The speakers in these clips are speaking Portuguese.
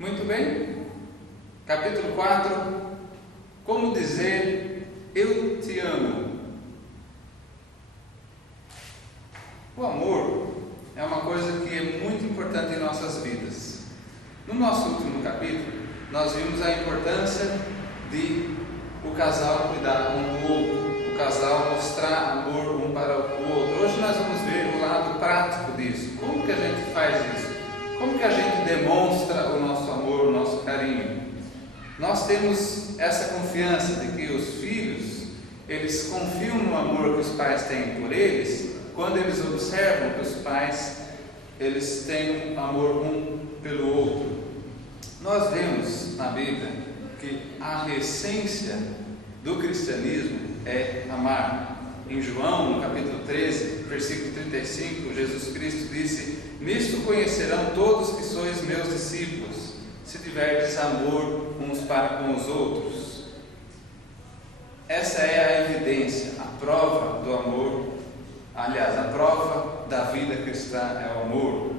Muito bem, capítulo 4, como dizer eu te amo. O amor é uma coisa que é muito importante em nossas vidas. No nosso último capítulo, nós vimos a importância de o casal cuidar um do outro, o casal mostrar amor um para o outro. Hoje nós vamos ver o lado prático disso. Como que a gente faz isso? Como que a gente demonstra o nosso amor, o nosso carinho? Nós temos essa confiança de que os filhos, eles confiam no amor que os pais têm por eles, quando eles observam que os pais, eles têm amor um pelo outro. Nós vemos na Bíblia que a essência do cristianismo é amar. Em João, no capítulo 13, versículo 35, Jesus Cristo disse: nisto conhecerão todos que sois meus discípulos, se tiverdes amor uns para com os outros. Essa é a evidência, a prova do amor. Aliás, a prova da vida cristã é o amor.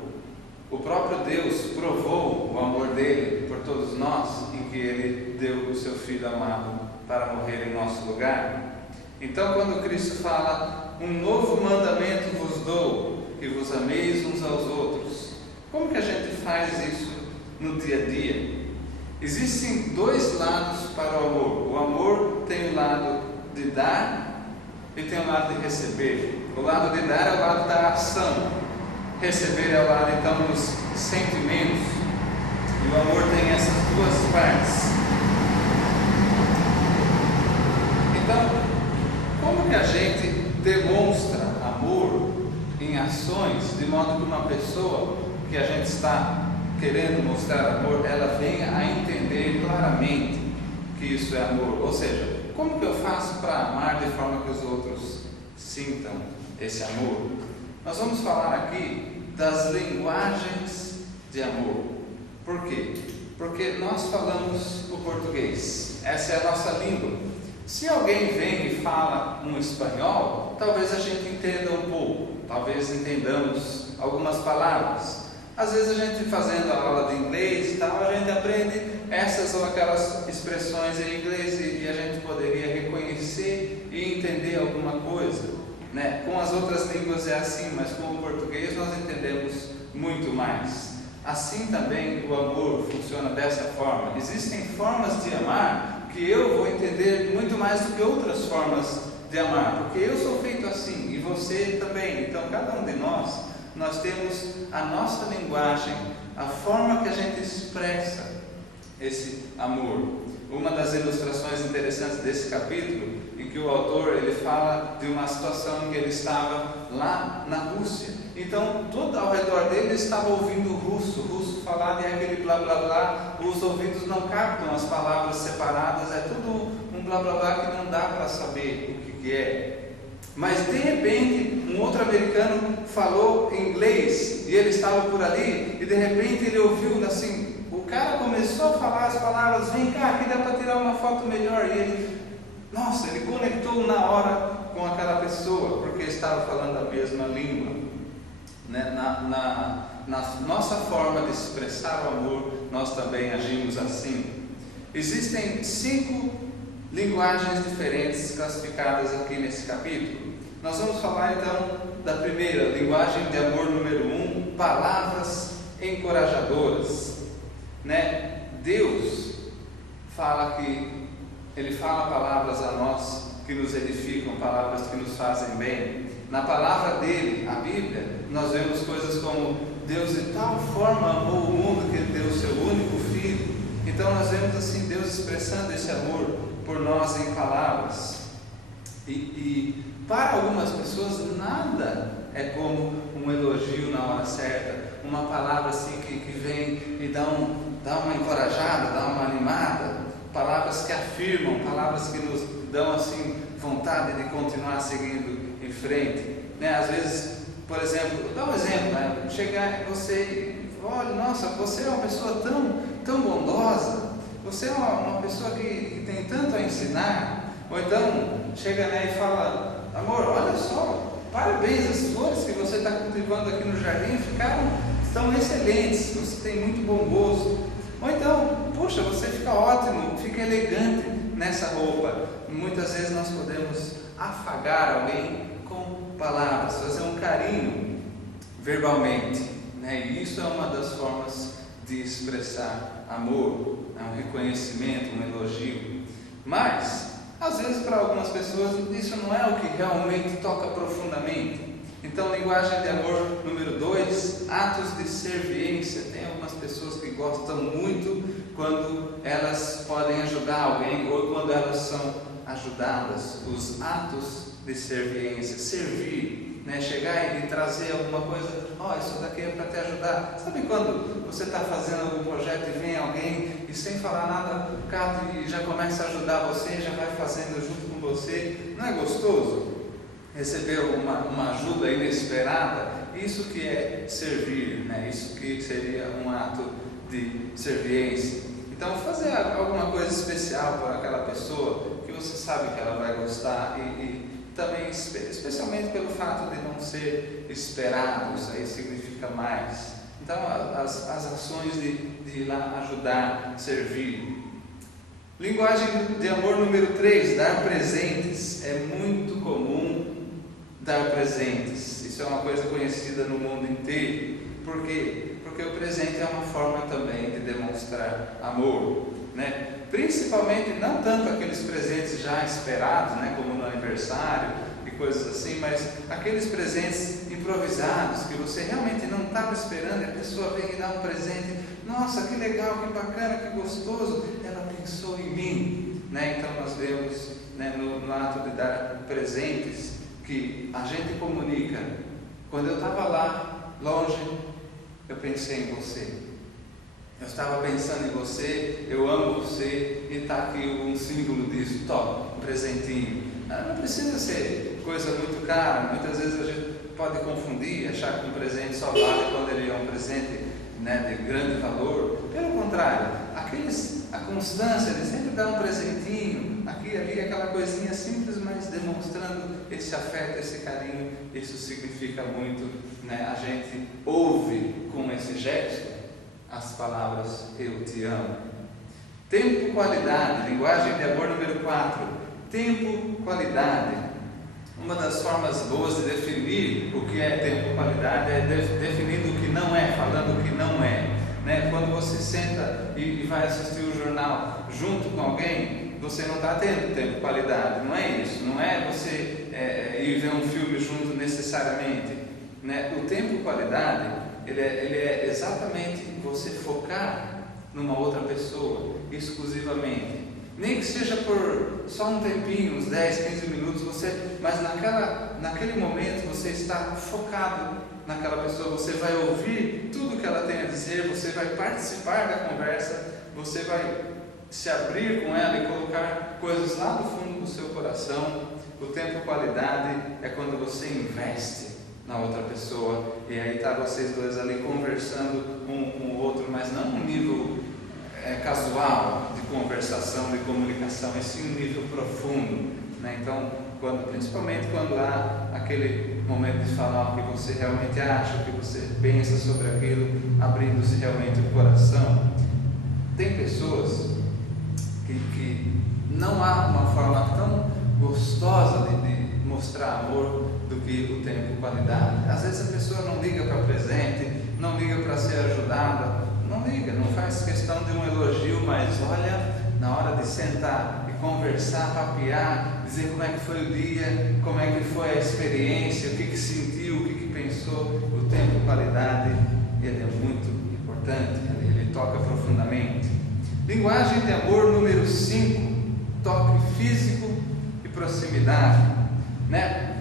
O próprio Deus provou o amor dele por todos nós, em que ele deu o seu Filho amado para morrer em nosso lugar. Então, quando Cristo fala, um novo mandamento vos dou, que vos ameis uns aos outros, como que a gente faz isso no dia a dia? Existem dois lados para o amor. O amor tem o lado de dar e tem o lado de receber. O lado de dar é o lado da ação, receber é o lado então dos sentimentos. E o amor tem essas duas partes. Então, como que a gente demonstra amor em ações, de modo que uma pessoa que a gente está querendo mostrar amor, ela venha a entender claramente que isso é amor? Ou seja, como que eu faço para amar de forma que os outros sintam esse amor? Nós vamos falar aqui das linguagens de amor. Por quê? Porque nós falamos o português, essa é a nossa língua. Se alguém vem e fala um espanhol, talvez a gente entenda um pouco, talvez entendamos algumas palavras. Às vezes a gente fazendo a aula de inglês e tal, a gente aprende essas ou aquelas expressões em inglês e a gente poderia reconhecer e entender alguma coisa, né? Com as outras línguas é assim, mas com o português nós entendemos muito mais. Assim também o amor funciona dessa forma. Existem formas de amar que eu vou entender muito mais do que outras formas de amar, porque eu sou feito assim e você também. Então cada um de nós temos a nossa linguagem, a forma que a gente expressa esse amor. Uma das ilustrações interessantes desse capítulo, em que o autor ele fala de uma situação em que ele estava lá na Rússia. Então, todo ao redor dele estava ouvindo russo falar e aquele blá blá blá, os ouvidos não captam as palavras separadas, é tudo um blá blá blá que não dá para saber o que é. Mas de repente, um outro americano falou em inglês e ele estava por ali e de repente ele ouviu assim, o cara começou a falar as palavras, vem cá, aqui dá para tirar uma foto melhor, e ele, nossa, ele conectou na hora com aquela pessoa, porque estava falando a mesma língua, né? Na nossa forma de expressar o amor, nós também agimos assim. Existem 5 linguagens diferentes classificadas aqui nesse capítulo. Nós vamos falar então da primeira, linguagem de amor número 1, palavras encorajadoras, né? Deus fala que Ele fala palavras a nós que nos edificam, palavras que nos fazem bem. Na palavra dele, a Bíblia, nós vemos coisas como Deus de tal forma amou o mundo que Ele deu o seu único Filho. Então nós vemos assim Deus expressando esse amor por nós em palavras. E para algumas pessoas nada é como um elogio na hora certa, uma palavra assim que vem e dá uma encorajada, dá uma animada, palavras que afirmam, palavras que nos dão assim vontade de continuar seguindo em frente, né? Às vezes, por exemplo, dá um exemplo, né? Chegar você e olha, nossa, você é uma pessoa tão bondosa, você é uma pessoa que tem tanto a ensinar. Ou então chega, né, e fala, amor, olha só, parabéns, as flores que você está cultivando aqui no jardim estão excelentes, você tem muito bom gosto. Ou Poxa, você fica ótimo, fica elegante nessa roupa. Muitas vezes nós podemos afagar alguém com palavras, fazer um carinho verbalmente, né? E isso é uma das formas de expressar amor, um reconhecimento, um elogio. Mas, às vezes, para algumas pessoas, isso não é o que realmente toca profundamente. Então, linguagem de amor número 2, atos de serviência. Tem algumas pessoas que gostam muito quando elas podem ajudar alguém ou quando elas são ajudadas. Os atos de serviência, servir, né? Chegar e trazer alguma coisa, isso daqui é para te ajudar. Sabe quando você está fazendo algum projeto e vem alguém e sem falar nada, cata e já começa a ajudar você, já vai fazendo junto com você? Não é gostoso? Receber uma ajuda inesperada, isso que é servir, né? Isso que seria um ato de serviência. Então, fazer alguma coisa especial para aquela pessoa que você sabe que ela vai gostar e também, especialmente pelo fato de não ser esperado, isso aí significa mais. Então, as ações de ir lá ajudar, servir. Linguagem de amor número 3, dar presentes. É muito comum dar presentes. Isso é uma coisa conhecida no mundo inteiro. Por quê? Porque o presente é uma forma também de demonstrar amor, né? Principalmente, não tanto aqueles presentes já esperados, né? Como no aniversário e coisas assim, mas aqueles presentes improvisados que você realmente não estava esperando e a pessoa vem e dá um presente. Nossa, que legal, que bacana, que gostoso, ela pensou em mim, né? Então nós vemos, né, no ato de dar presentes que a gente comunica. Quando eu estava lá, longe, eu pensei em você. Eu estava pensando em você, eu amo você, e está aqui um símbolo disso. Toma, um presentinho. Não precisa ser coisa muito cara. Muitas vezes a gente pode confundir, achar que um presente só vale quando ele é um presente, né, de grande valor. Pelo contrário, a constância de sempre dar um presentinho, aqui, ali, aquela coisinha simples, mas demonstrando esse afeto, esse carinho, isso significa muito, né? A gente ouve com esse gesto as palavras eu te amo. Tempo, qualidade, linguagem de amor número 4. Tempo, qualidade. Uma das formas boas de definir o que é tempo, qualidade é definindo o que não é, falando o que não é, né? Quando você senta e vai assistir o jornal junto com alguém, você não está tendo tempo, qualidade. Não é isso, não é você ir ver um filme junto necessariamente, né? O tempo, qualidade, ele é exatamente você focar numa outra pessoa, exclusivamente. Nem que seja por só um tempinho, uns 10, 15 minutos, mas naquele momento você está focado naquela pessoa, você vai ouvir tudo que ela tem a dizer, você vai participar da conversa, você vai se abrir com ela e colocar coisas lá do fundo do seu coração. O tempo qualidade é quando você investe na outra pessoa, e aí está vocês dois ali conversando um com o outro, mas não um nível casual de conversação, de comunicação, e sim um nível profundo, né? Então, principalmente quando há aquele momento de falar o que você realmente acha, o que você pensa sobre aquilo, abrindo-se realmente o coração. Tem pessoas que não há uma forma tão gostosa de mostrar amor do que o tempo qualidade. Às vezes a pessoa não liga para presente, não liga para ser ajudada, não liga, não faz questão de um elogio, mas olha, na hora de sentar e conversar, papear, dizer como é que foi o dia, como é que foi a experiência, o que sentiu, o que pensou. O tempo qualidade, ele é muito importante, ele toca profundamente. Linguagem de amor número 5, toque físico e proximidade, né?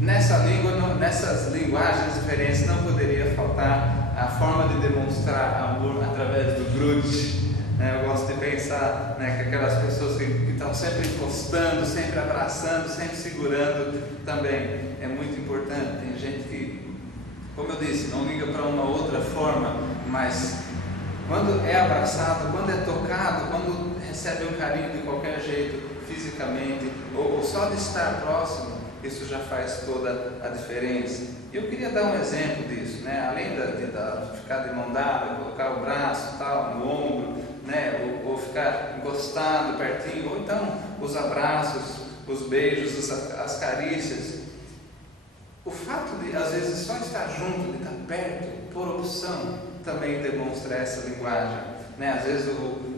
Nessas linguagens diferentes não poderia faltar a forma de demonstrar amor através do grude, né? Eu gosto de pensar, né, que aquelas pessoas que estão sempre encostando, sempre abraçando, sempre segurando, também é muito importante. Tem gente que, como eu disse, não liga para uma outra forma, mas quando é abraçado, quando é tocado, quando recebe um carinho de qualquer jeito, fisicamente, ou só de estar próximo, isso já faz toda a diferença. E eu queria dar um exemplo disso, né? Além de ficar de mão dada, colocar o braço tal, no ombro, né? ficar encostado, pertinho, ou então os abraços, os beijos, as carícias. O fato de, às vezes, só estar junto, de estar perto, por opção, também demonstra essa linguagem, né? Às vezes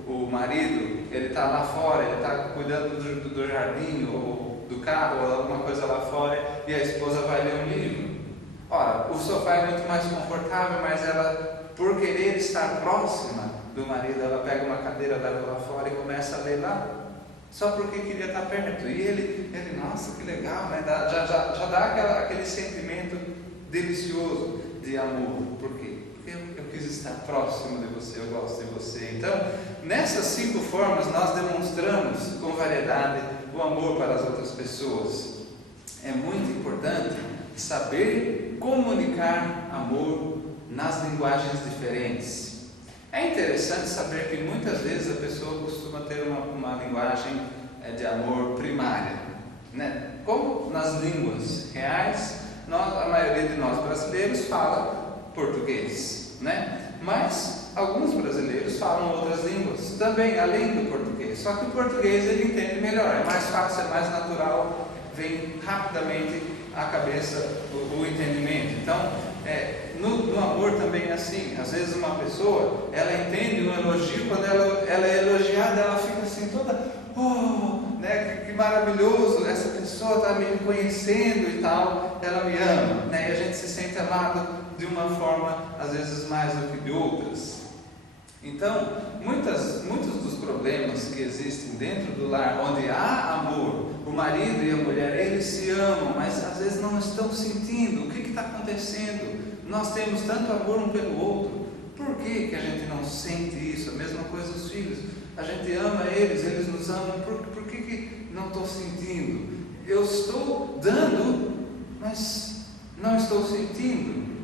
o marido, ele está lá fora, ele está cuidando do jardim, ou do carro, ou alguma coisa lá fora, e a esposa vai ler um livro. Ora, o sofá é muito mais confortável, mas ela, por querer estar próxima do marido, ela pega uma cadeira, leva lá fora e começa a ler lá, só porque queria estar perto. E ele nossa, que legal, né? Já dá aquele sentimento delicioso de amor. Por quê? Porque eu quis estar próximo de você, eu gosto de você. Então, nessas 5 formas, nós demonstramos com variedade o amor para as outras pessoas. É muito importante saber comunicar amor nas linguagens diferentes. É interessante saber que muitas vezes a pessoa costuma ter uma linguagem de amor primária, né? Como nas línguas reais, a maioria de nós brasileiros fala português, né? Mas alguns brasileiros falam outras línguas também, além do português. Só que o português ele entende melhor, é mais fácil, é mais natural, vem rapidamente à cabeça o entendimento. Então, no amor também é assim. Às vezes uma pessoa, ela entende um elogio, quando ela é elogiada, ela fica assim toda, né, que maravilhoso, essa pessoa está me reconhecendo e tal, ela me ama, né? E a gente se sente amado de uma forma, às vezes mais do que de outras. Então, muitos dos problemas que existem dentro do lar, onde há amor, o marido e a mulher, eles se amam, mas às vezes não estão sentindo. O que está acontecendo? Nós temos tanto amor um pelo outro. Por que a gente não sente isso? A mesma coisa os filhos. A gente ama eles nos amam. Por que não estou sentindo? Eu estou dando, mas não estou sentindo.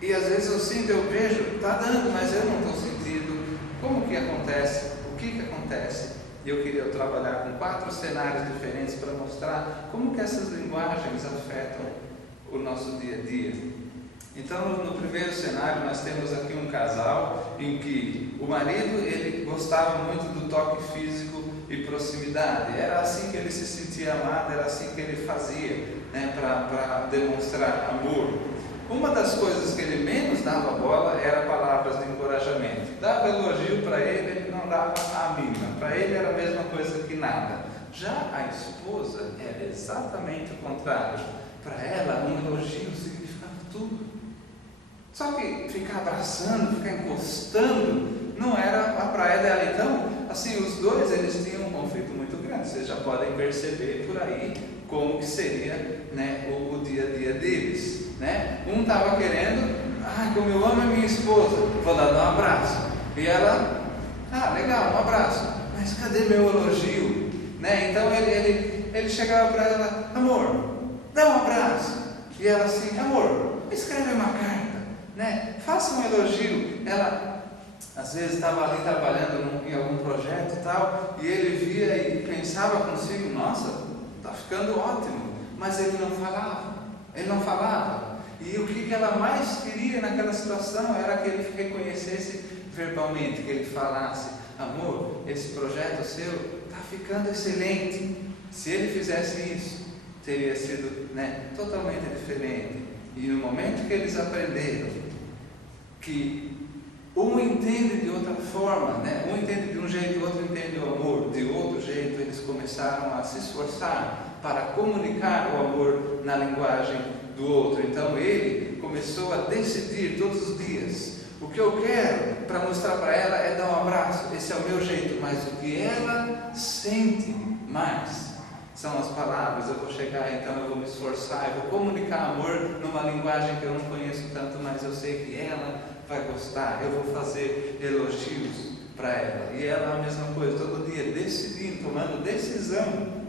E às vezes eu sinto, eu vejo, está dando, mas eu não estou sentindo. Como que acontece? O que acontece? Eu queria trabalhar com 4 cenários diferentes para mostrar como que essas linguagens afetam o nosso dia a dia. Então, no primeiro cenário, nós temos aqui um casal em que o marido, ele gostava muito do toque físico e proximidade. Era assim que ele se sentia amado, era assim que ele fazia, né, para demonstrar amor. Uma das coisas que ele menos dava bola era palavras de encorajamento. Dava elogio para ele não dava a mínima. Para ele era a mesma coisa que nada. Já a esposa era exatamente o contrário. Para ela, um elogio significava tudo. Só que ficar abraçando, ficar encostando, não era a praia dela. Então, assim, os dois, eles tinham um conflito muito grande. Vocês já podem perceber por aí como que seria, né, o dia a dia deles, né? Um estava querendo, como eu amo a minha esposa, vou dar um abraço. E ela, legal, um abraço, mas cadê meu elogio? Né? Então ele chegava para ela, amor, dá um abraço. E ela assim, amor, escreve uma carta, né? Faça um elogio. Ela às vezes estava ali trabalhando em algum projeto e tal, e ele via e pensava consigo, nossa, está ficando ótimo, mas ele não falava. E o que ela mais queria naquela situação era que ele reconhecesse verbalmente, que ele falasse, amor, esse projeto seu está ficando excelente. Se ele fizesse isso, teria sido, né, totalmente diferente. E no momento que eles aprenderam que um entende de outra forma, né? Um entende de um jeito, o outro entende o amor de outro jeito, eles começaram a se esforçar para comunicar o amor na linguagem do outro. Então ele começou a decidir todos os dias, o que eu quero para mostrar para ela é dar um abraço, esse é o meu jeito, mas o que ela sente mais são as palavras. Eu vou chegar, então eu vou me esforçar, eu vou comunicar amor numa linguagem que eu não conheço tanto, mas eu sei que ela vai gostar, eu vou fazer elogios para ela. E ela a mesma coisa, todo dia decidindo, tomando decisão.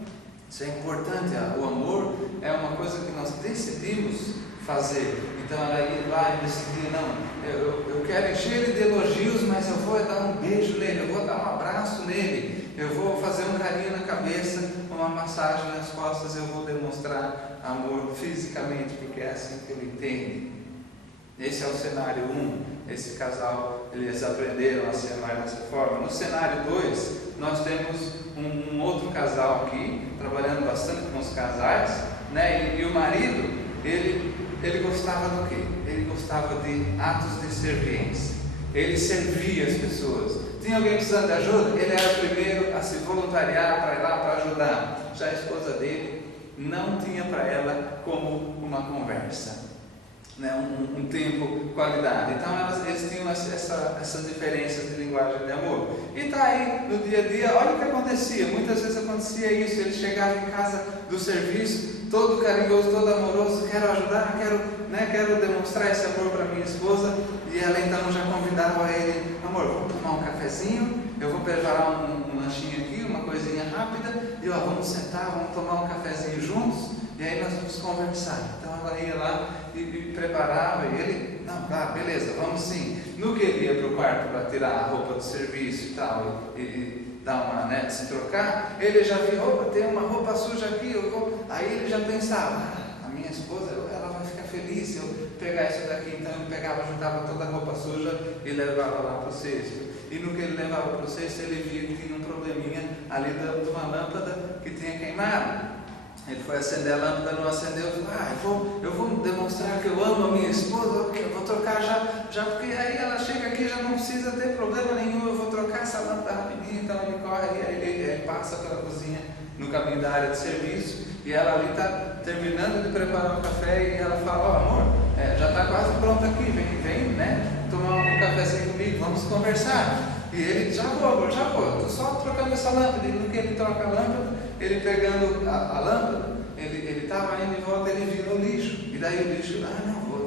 Isso é importante, o amor é uma coisa que nós decidimos fazer. Então ela ia lá e decidia, não, eu quero encher ele de elogios, mas eu vou dar um beijo nele, eu vou dar um abraço nele, eu vou fazer um carinho na cabeça, uma massagem nas costas, eu vou demonstrar amor fisicamente, porque é assim que ele entende. Esse é o cenário 1. esse casal, eles aprenderam a se amar dessa forma. No cenário 2, nós temos um outro casal aqui, trabalhando bastante com os casais, né? E o marido, ele gostava do quê? Ele gostava de atos de serviência. Ele servia as pessoas. Tinha alguém precisando de ajuda? Ele era o primeiro a se voluntariar para ir lá para ajudar. Já a esposa dele não tinha para ela como uma conversa, né? um tempo, qualidade. Então eles tinham essas diferenças de linguagem de amor. E está aí no dia a dia, olha o que acontecia. Muitas vezes acontecia isso. Ele chegava em casa do serviço, todo carinhoso, todo amoroso, quero ajudar, quero demonstrar esse amor para minha esposa. E ela então já convidava ele, amor, vamos tomar um cafezinho, eu vou preparar um lanchinho aqui, uma coisinha rápida, e vamos sentar, vamos tomar um cafezinho juntos, e aí nós vamos conversar. Então ela ia lá e preparava, e ele, não, tá, beleza, vamos sim. No que ele ia para o quarto para tirar a roupa do serviço e tal, e dar uma, se trocar, ele já via, opa, tem uma roupa suja aqui, aí ele já pensava, a minha esposa, ela vai ficar feliz se eu pegar isso daqui. Então ele pegava, juntava toda a roupa suja e levava lá para o cesto. E no que ele levava para o cesto, ele via que tinha um probleminha ali de uma lâmpada que tinha queimado. Ele foi acender a lâmpada, não acendeu, falou, eu vou demonstrar que eu amo a minha esposa, eu vou trocar já, porque aí ela chega aqui, já não precisa ter problema nenhum, eu vou trocar essa lâmpada rapidinho. Então ele corre, ele passa pela cozinha no caminho da área de serviço, e ela ali está terminando de preparar o café, e ela fala, amor, já está quase pronto aqui, vem, tomar um cafezinho comigo, vamos conversar. E ele, já vou, estou só trocando essa lâmpada. E no que ele troca a lâmpada, ele pegando a lâmpada, ele estava indo de volta, ele vira o lixo. E daí o lixo,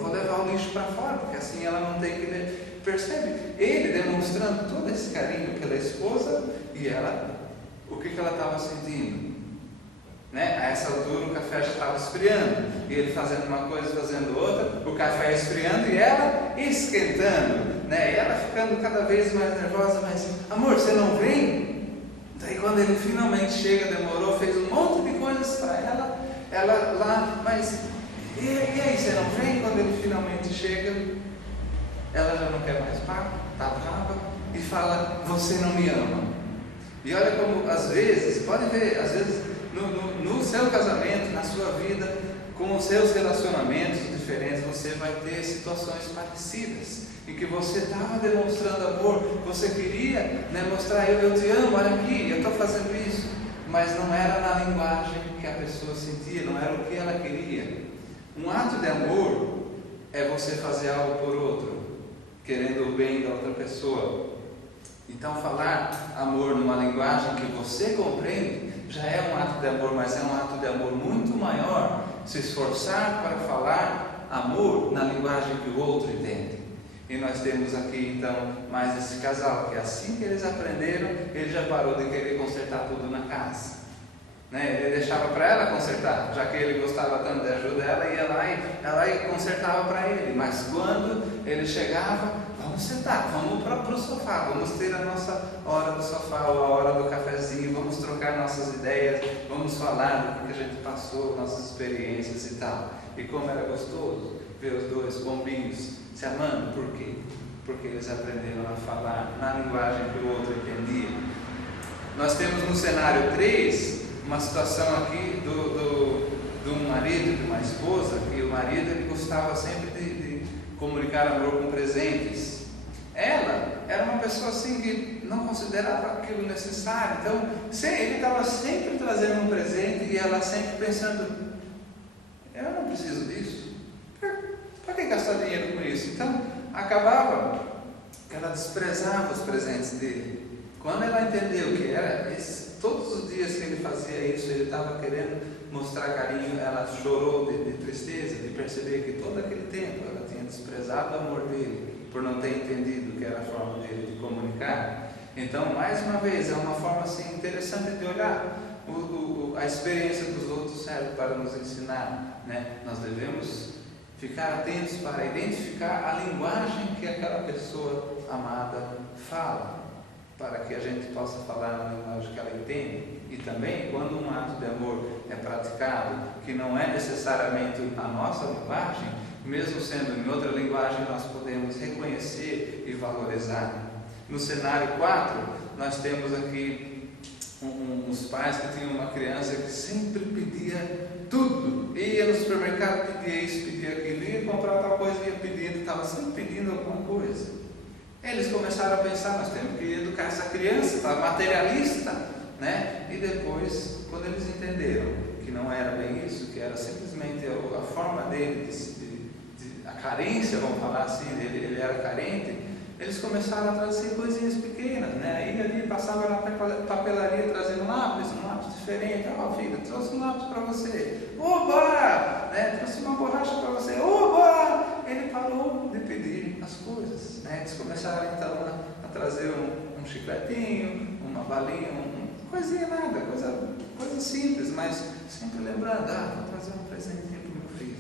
vou levar o lixo para fora, porque assim ela não tem que... Percebe? Ele demonstrando todo esse carinho pela esposa, e ela, o que ela estava sentindo? A essa altura o café já estava esfriando, e ele fazendo uma coisa, fazendo outra, o café esfriando e ela esquentando, e ela ficando cada vez mais nervosa, mas, amor, você não vem? Daí quando ele finalmente chega, demorou, fez um monte de coisas para ela lá, mas e aí, você não vem? Quando ele finalmente chega, ela já não quer mais papo, está brava e fala, você não me ama. E olha como às vezes, pode ver, às vezes no seu casamento, na sua vida, com os seus relacionamentos diferentes, você vai ter situações parecidas, em que você estava demonstrando amor, você queria mostrar, eu te amo, olha aqui, eu estou fazendo isso, mas não era na linguagem que a pessoa sentia, não era o que ela queria. Um ato de amor é você fazer algo por outro, querendo o bem da outra pessoa. Então falar amor numa linguagem que você compreende já é um ato de amor, mas é um ato de amor muito maior se esforçar para falar amor na linguagem que o outro entende. E nós temos aqui então mais esse casal, que assim que eles aprenderam, ele já parou de querer consertar tudo na casa. Ele deixava para ela consertar, já que ele gostava tanto de ajuda, ela ia consertava para ele. Mas quando ele chegava, vamos sentar, vamos para o sofá, vamos ter a nossa hora do sofá, ou a hora do cafezinho, vamos trocar nossas ideias, vamos falar do que a gente passou, nossas experiências e tal. E como era gostoso ver os dois bombinhos se amando. Por quê? Porque eles aprenderam a falar na linguagem que o outro entendia. Nós temos no cenário 3 uma situação aqui de um marido e de uma esposa, que o marido ele gostava sempre de comunicar amor com presentes. Ela era uma pessoa assim que não considerava aquilo necessário, então ele estava sempre trazendo um presente e ela sempre pensando, eu não preciso disso, para que gastar dinheiro com isso? Então acabava que ela desprezava os presentes dele. Quando ela entendeu que era todos os dias que ele fazia isso, ele estava querendo mostrar carinho, ela chorou de tristeza, de perceber que todo aquele tempo ela tinha desprezado o amor dele, por não ter entendido que era a forma dele de comunicar. Então, mais uma vez, é uma forma assim, interessante de olhar. A experiência dos outros serve para nos ensinar, Nós devemos ficar atentos para identificar a linguagem que aquela pessoa amada fala, para que a gente possa falar na linguagem que ela entende. E também, quando um ato de amor é praticado, que não é necessariamente a nossa linguagem, mesmo sendo em outra linguagem, nós podemos reconhecer e valorizar. No cenário 4, nós temos aqui uns pais que tinham uma criança que sempre pedia tudo, ia no supermercado, pedia isso, pedia aquilo, ia comprar tal coisa, ia pedindo, estava sempre pedindo alguma coisa. Eles começaram a pensar, nós temos que educar essa criança, está materialista, né? E depois, quando eles entenderam que não era bem isso, que era simplesmente a forma dele, a carência, vamos falar assim, ele era carente, eles começaram a trazer coisinhas pequenas, né? Aí ali passava na papelaria trazendo um lápis diferente. Ó, filho, trouxe um lápis para você. Oba! Né? Trouxe uma borracha para você. Oba! Ele parou de pedir as coisas, né? Eles começaram então a trazer um chicletinho, uma balinha, coisinha nada, coisa simples, mas sempre lembrando, vou trazer um presentinho para o meu filho.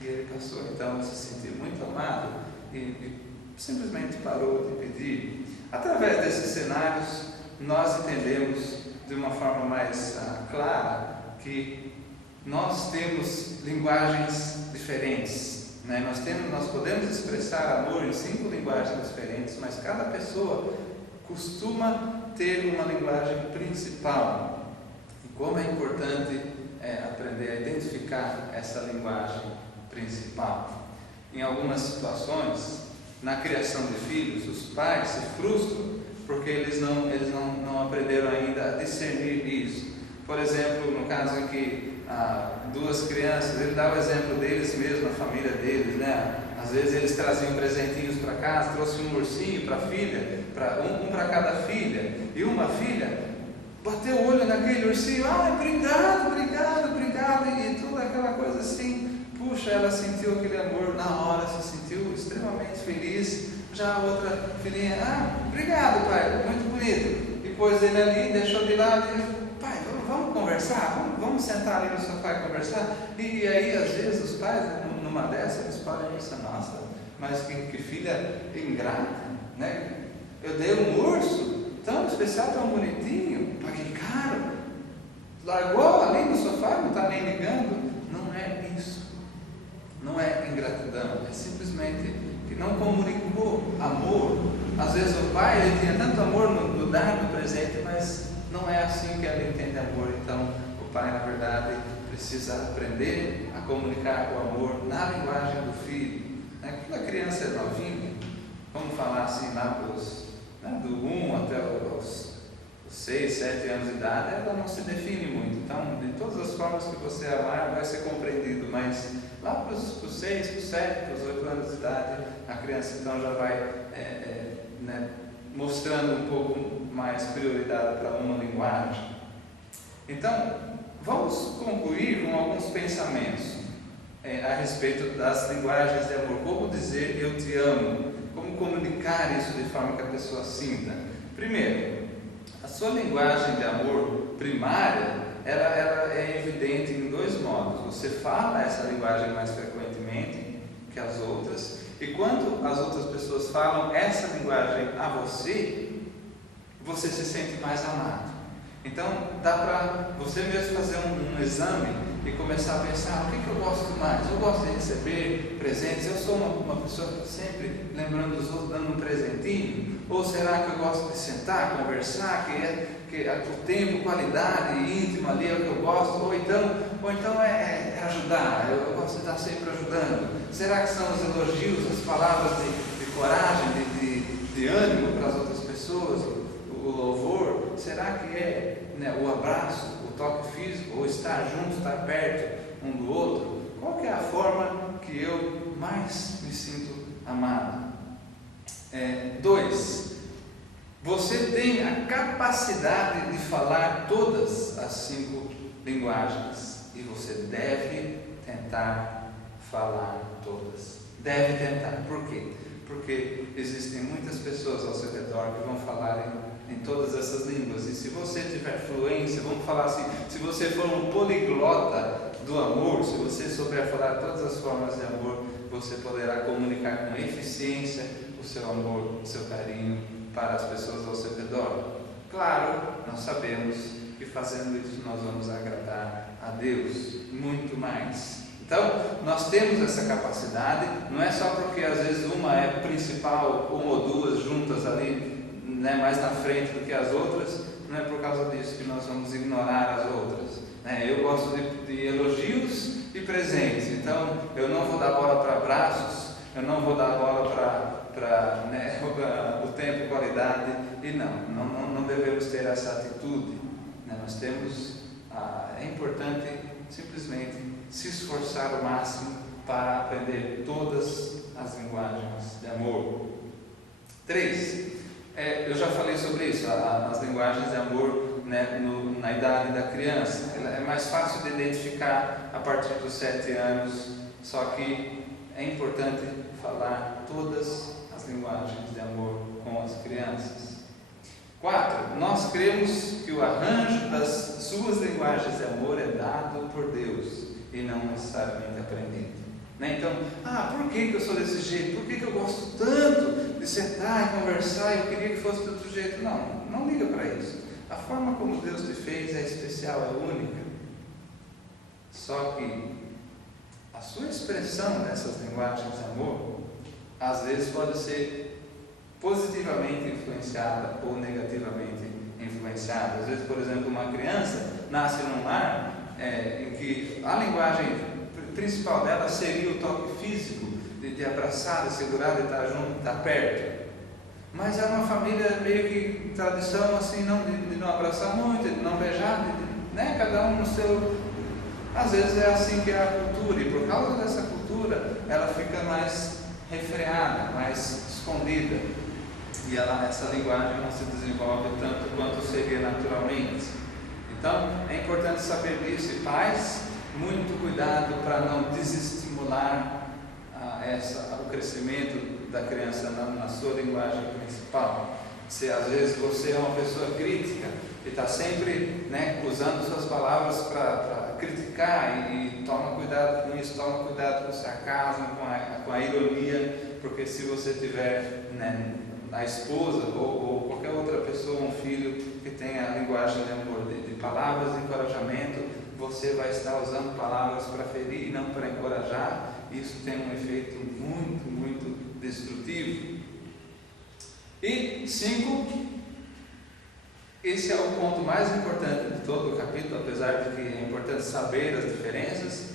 E ele passou então a se sentir muito amado e simplesmente parou de pedir. Através desses cenários, nós entendemos de uma forma mais clara que nós temos linguagens diferentes, né? Nós podemos expressar amor em 5 linguagens diferentes, mas cada pessoa costuma ter uma linguagem principal. E como é importante aprender a identificar essa linguagem principal. Em algumas situações, na criação de filhos, os pais se frustram porque eles não aprenderam ainda a discernir isso. Por exemplo, no caso em que 2 crianças, ele dá o exemplo deles mesmo, a família deles, né? Às vezes eles traziam presentinhos para casa, trouxe um ursinho para a filha, um para cada filha, e uma filha bateu o olho naquele ursinho, obrigado, e toda aquela coisa assim. Puxa, ela sentiu aquele amor na hora, se sentiu extremamente feliz. Já a outra filhinha, obrigado pai, muito bonito. E pôs ele ali, deixou de lado e disse, pai, vamos conversar, vamos sentar ali no sofá e conversar. E aí às vezes os pais, numa dessas, eles podem pensar, nossa, mas que filha ingrata, né? Eu dei um urso tão especial, tão bonitinho, paguei caro, largou ali no sofá, não está nem ligando. Não é isso. Não é ingratidão, é simplesmente que não comunicou amor. Às vezes o pai ele tinha tanto amor no dar do presente, mas não é assim que ele entende amor. Então o pai, na verdade, precisa aprender a comunicar o amor na linguagem do filho. Quando a criança é novinha, vamos falar assim, lá do 1 até os 6, 7 anos de idade, ela não se define muito. Então, de todas as formas que você amar, vai ser compreendido, mas lá para os 6, para os 7, para os 8 anos de idade, a criança então já vai mostrando um pouco mais prioridade para uma linguagem. Então, vamos concluir com alguns pensamentos a respeito das linguagens de amor. Como dizer eu te amo? Como comunicar isso de forma que a pessoa sinta? Primeiro, a sua linguagem de amor primária, ela é evidente em 2 modos. Você fala essa linguagem mais frequentemente que as outras, e quando as outras pessoas falam essa linguagem a você, você se sente mais amado. Então, dá para você mesmo fazer um exame e começar a pensar, o que eu gosto mais? Eu gosto de receber presentes, eu sou uma pessoa que está sempre lembrando dos outros, dando um presentinho? Ou será que eu gosto de sentar, conversar, que o tempo, qualidade íntima ali é o que eu gosto? Ou então é ajudar, eu gosto de estar sempre ajudando? Será que são os elogios, as palavras de coragem, de ânimo para as outras pessoas, o louvor? Será que é o abraço, o toque físico, ou estar junto, estar perto um do outro? Qual que é a forma que eu mais me sinto amado? 2. Você tem a capacidade de falar todas as 5 linguagens e você deve tentar falar todas. Deve tentar. Por quê? Porque existem muitas pessoas ao seu redor que vão falar em todas essas línguas, e se você tiver fluência, vamos falar assim, se você for um poliglota do amor, se você souber falar todas as formas de amor, você poderá comunicar com eficiência o seu amor, o seu carinho para as pessoas ao seu redor. Claro, nós sabemos que fazendo isso nós vamos agradar a Deus muito mais Então, nós temos essa capacidade, não é só porque às vezes uma é principal, uma ou duas juntas ali, né, mais na frente do que as outras, não é por causa disso que nós vamos ignorar as outras. Eu gosto de elogios e presentes, então eu não vou dar bola para abraços, eu não vou dar bola para o tempo e qualidade, e não devemos ter essa atitude. Nós temos, é importante simplesmente se esforçar ao máximo para aprender todas as linguagens de amor. 3. Eu já falei sobre isso, as linguagens de amor, na idade da criança. É mais fácil de identificar a partir dos 7 anos, só que é importante falar todas as linguagens de amor com as crianças. 4. Nós cremos que o arranjo das suas linguagens de amor é dado por Deus e não necessariamente aprendido. Então, por que eu sou desse jeito? Por que eu gosto tanto de sentar e conversar? Eu queria que fosse de outro jeito. Não liga para isso. A forma como Deus te fez é especial, é única. Só que a sua expressão dessas linguagens de amor, às vezes pode ser positivamente influenciada ou negativamente influenciada. Às vezes, por exemplo, uma criança nasce num lar em que a linguagem principal dela seria o toque físico, de abraçar, de segurar, de estar junto, de estar perto. Mas é uma família meio que tradição assim, de não abraçar muito, de não beijar, cada um no seu. Às vezes é assim que é a cultura, e por causa dessa cultura ela fica mais refreada, mais escondida, e essa linguagem não se desenvolve tanto quanto seria naturalmente. Então é importante saber disso, e pais, muito cuidado para não desestimular o crescimento da criança na sua linguagem principal. Se às vezes você é uma pessoa crítica e está sempre usando suas palavras para criticar, e toma cuidado com isso, toma cuidado com o sarcasmo, com a ironia, porque se você tiver a esposa ou qualquer outra pessoa, um filho que tenha a linguagem de amor, de palavras de encorajamento, você vai estar usando palavras para ferir e não para encorajar. Isso tem um efeito muito, muito destrutivo. E 5, esse é o ponto mais importante de todo o capítulo, apesar de que é importante saber as diferenças.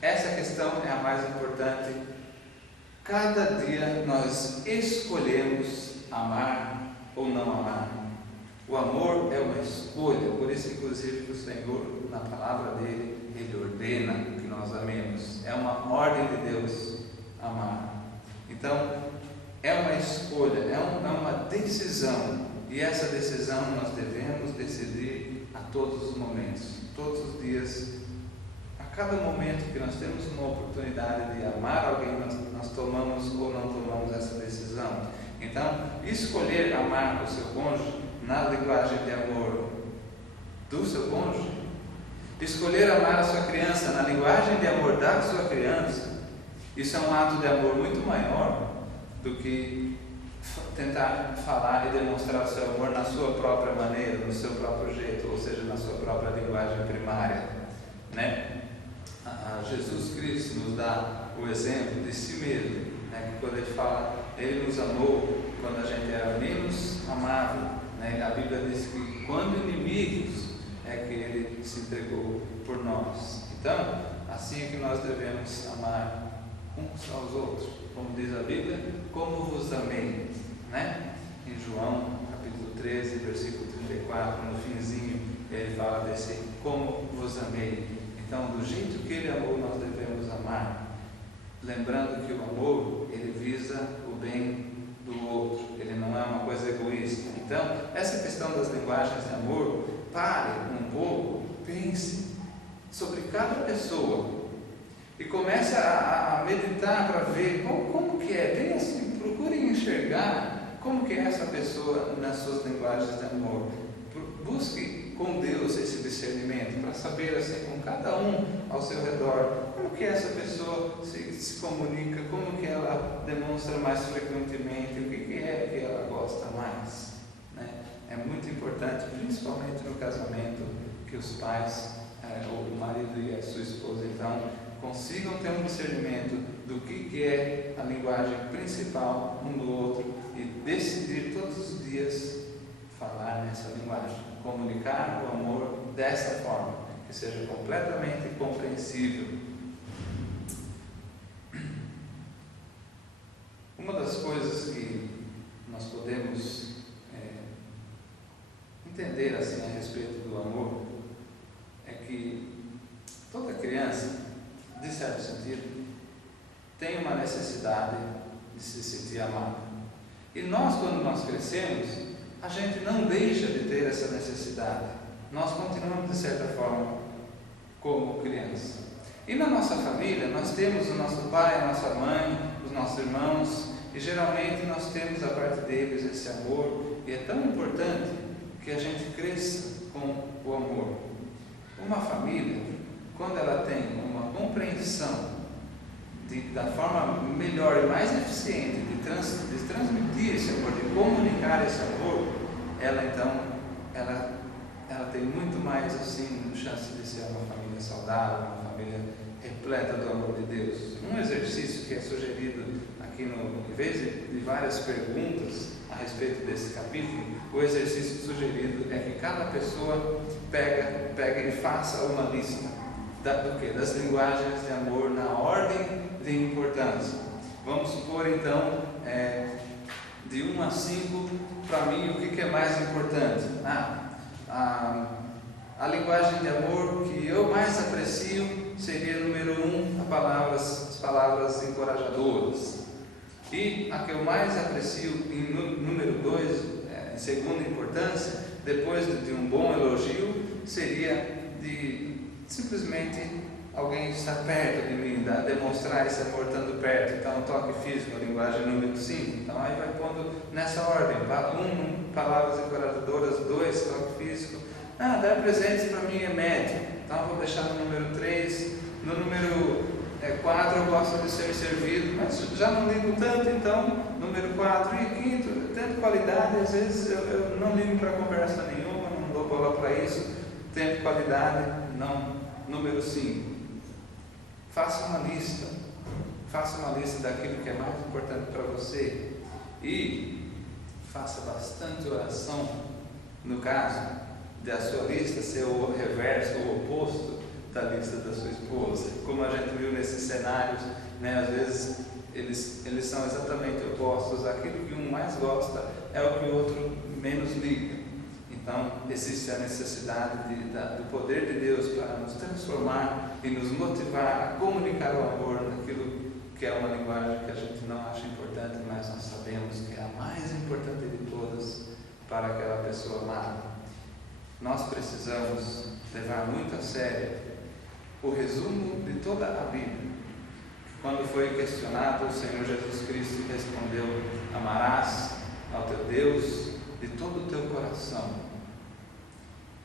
Essa questão é a mais importante. Cada dia nós escolhemos amar ou não amar. O amor é uma escolha, por isso inclusive que o Senhor, na palavra dele, ele ordena que nós amemos. É uma ordem de Deus amar. Então, é uma escolha, é uma decisão, e essa decisão nós devemos decidir a todos os momentos, todos os dias. A cada momento que nós temos uma oportunidade de amar alguém, nós tomamos ou não tomamos essa decisão. Então, escolher amar o seu cônjuge na linguagem de amor do seu cônjuge, escolher amar a sua criança na linguagem de amor da sua criança, isso é um ato de amor muito maior do que tentar falar e demonstrar o seu amor na sua própria maneira, no seu próprio jeito, ou seja, na sua própria linguagem primária. Jesus Cristo nos dá o exemplo de si mesmo, que quando ele fala, ele nos amou quando a gente era menos amável. A Bíblia diz que quando inimigos é que ele se entregou por nós. Então, assim é que nós devemos amar uns aos outros, como diz a Bíblia, como vos amei, em João capítulo 13, versículo 34, no finzinho, ele fala desse como vos amei. Então, do jeito que ele amou, nós devemos amar, lembrando que o amor, ele visa o bem do outro, ele não é uma coisa egoísta. Então, essa questão das linguagens de amor, pare um pouco, pense sobre cada pessoa e comece a meditar para ver como que é. Pense, procure enxergar como que é essa pessoa nas suas linguagens de amor. Busque com Deus esse discernimento para saber assim, com cada um ao seu redor, como que essa pessoa se comunica, como que ela demonstra mais frequentemente, o que é que ela gosta mais. É muito importante, principalmente no casamento, que os pais, o marido e a sua esposa, então, consigam ter um discernimento do que é a linguagem principal um do outro e decidir todos os dias falar nessa linguagem, comunicar o amor dessa forma, que seja completamente compreensível. Uma das coisas que nós podemos entender assim a respeito do amor é que toda criança, de certo sentido, tem uma necessidade de se sentir amada. E nós, quando nós crescemos, a gente não deixa de ter essa necessidade. Nós continuamos, de certa forma, como criança. E na nossa família, nós temos o nosso pai, a nossa mãe, os nossos irmãos, e geralmente nós temos da parte deles esse amor, e é tão importante que a gente cresça com o amor. Uma família, quando ela tem uma compreensão da forma melhor e mais eficiente de transmitir esse amor, de comunicar esse amor, ela tem muito mais assim chance de ser uma família saudável, uma família repleta do amor de Deus. Um exercício que é sugerido aqui em vez de várias perguntas a respeito desse capítulo, o exercício sugerido é que cada pessoa pega e faça uma lista das linguagens de amor na ordem de importância. Vamos supor então, de 1 a 5, para mim, o que é mais importante? A linguagem de amor que eu mais aprecio seria, número 1, as palavras encorajadoras. E a que eu mais aprecio, em número 2, em segunda importância, depois de um bom elogio, seria de simplesmente alguém estar perto de mim, demonstrar esse amor estando perto. Então, toque físico, a linguagem número 5. Então, aí vai pondo nessa ordem. 1, palavras encorajadoras. 2, toque físico. Dar presentes para mim é médio. Então, eu vou deixar no número 3. No número 4, eu gosto de ser servido, mas já não ligo tanto. Então, número 4 e 5, tempo qualidade. Às vezes, eu não ligo para conversa nenhuma, não dou bola para isso. Tempo qualidade, não. Número 5. Faça uma lista daquilo que é mais importante para você e faça bastante oração, no caso de a sua lista ser o reverso, o oposto da lista da sua esposa. Como a gente viu nesses cenários, às vezes eles são exatamente opostos. Aquilo que um mais gosta é o que o outro menos liga. Então, existe a necessidade do poder de Deus para nos transformar e nos motivar a comunicar o amor naquilo que é uma linguagem que a gente não acha importante, mas nós sabemos que é a mais importante de todas para aquela pessoa amada. Nós precisamos levar muito a sério o resumo de toda a Bíblia. Quando foi questionado, o Senhor Jesus Cristo respondeu: amarás ao teu Deus de todo o teu coração.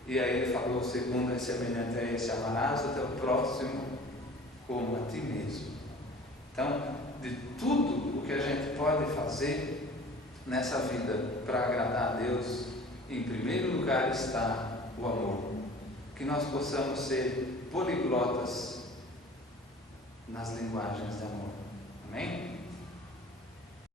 E aí ele falou, segundo é semelhante a esse: amarás o teu próximo como a ti mesmo. Então, de tudo o que a gente pode fazer nessa vida para agradar a Deus, em primeiro lugar está o amor. Que nós possamos ser poliglotas nas linguagens de amor. Amém?